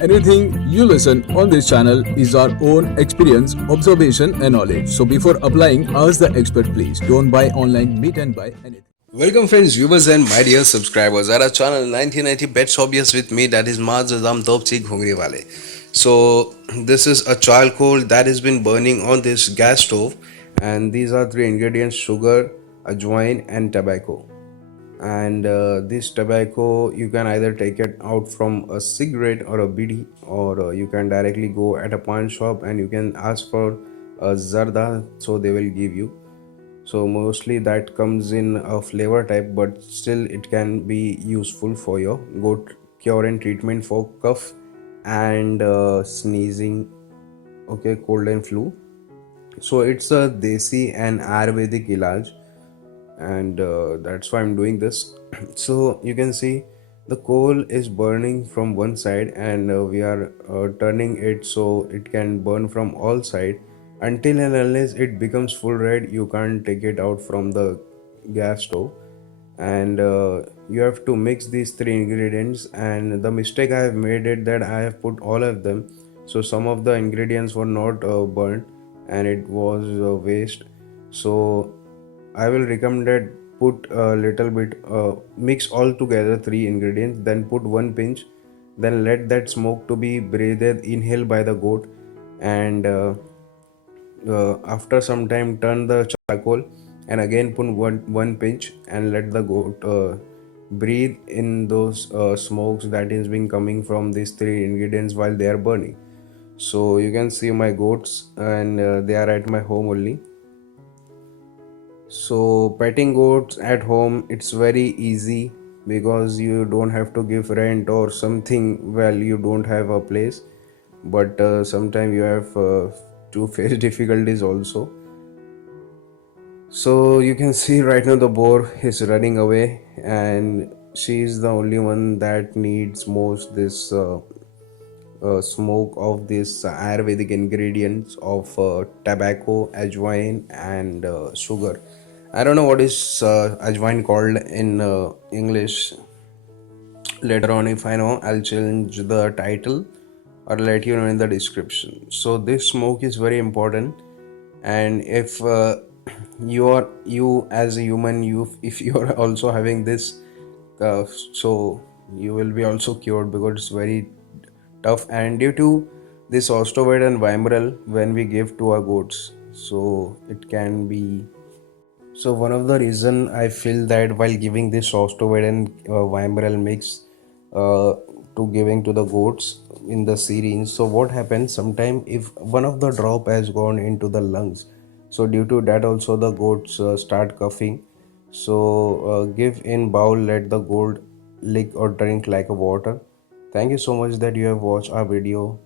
Anything you listen on this channel is our own experience, observation, and knowledge. So before applying, ask the expert please. Don't buy online, meet and buy anything. Welcome friends, viewers and my dear subscribers at our channel 1990 Pets Hobbyist with me, that is Maz Azam Topchi Ghungri Wale. So this is a charcoal that has been burning on this gas stove, and these are three ingredients: sugar, ajwain and tobacco. And this tobacco you can either take it out from a cigarette or a bidi, or you can directly go at a pawn shop and you can ask for a zarda, so they will give you. So mostly that comes in a flavor type, but still it can be useful for your goat cure and treatment for cough and sneezing, okay, cold and flu. So it's a desi and ayurvedic ilaj, and that's why I'm doing this. So you can see the coal is burning from one side, and we are turning it so it can burn from all side. Until and unless it becomes full red, you can't take it out from the gas stove. And you have to mix these three ingredients, and the mistake I have made it that I have put all of them, so some of the ingredients were not burnt and it was waste. So I will recommend that put a little bit, mix all together three ingredients, then put one pinch, then let that smoke to be breathed inhaled by the goat, and after some time turn the charcoal and again put one pinch and let the goat breathe in those smokes that is being coming from these three ingredients while they are burning. So you can see my goats, and they are at my home only. So petting goats at home, it's very easy because you don't have to give rent or something. Well, you don't have a place, but sometimes you have to face difficulties also. So you can see right now the boar is running away, and she is the only one that needs most this smoke of this Ayurvedic ingredients of tobacco, ajwain, and sugar. I don't know what is ajwain called in English. Later on, if I know, I'll change the title or let you know in the description. So this smoke is very important, and if you as a human, you if you are also having this, so you will be also cured because it's very tough, and due to this osteoid and vimeral when we give to our goats, so it can be. So one of the reason I feel that while giving this osteoid and vimeral mix to giving to the goats in the syringe, so what happens sometime if one of the drop has gone into the lungs, so due to that also the goats start coughing. So give in bowl, let the goat lick or drink like a water. Thank you so much that you have watched our video.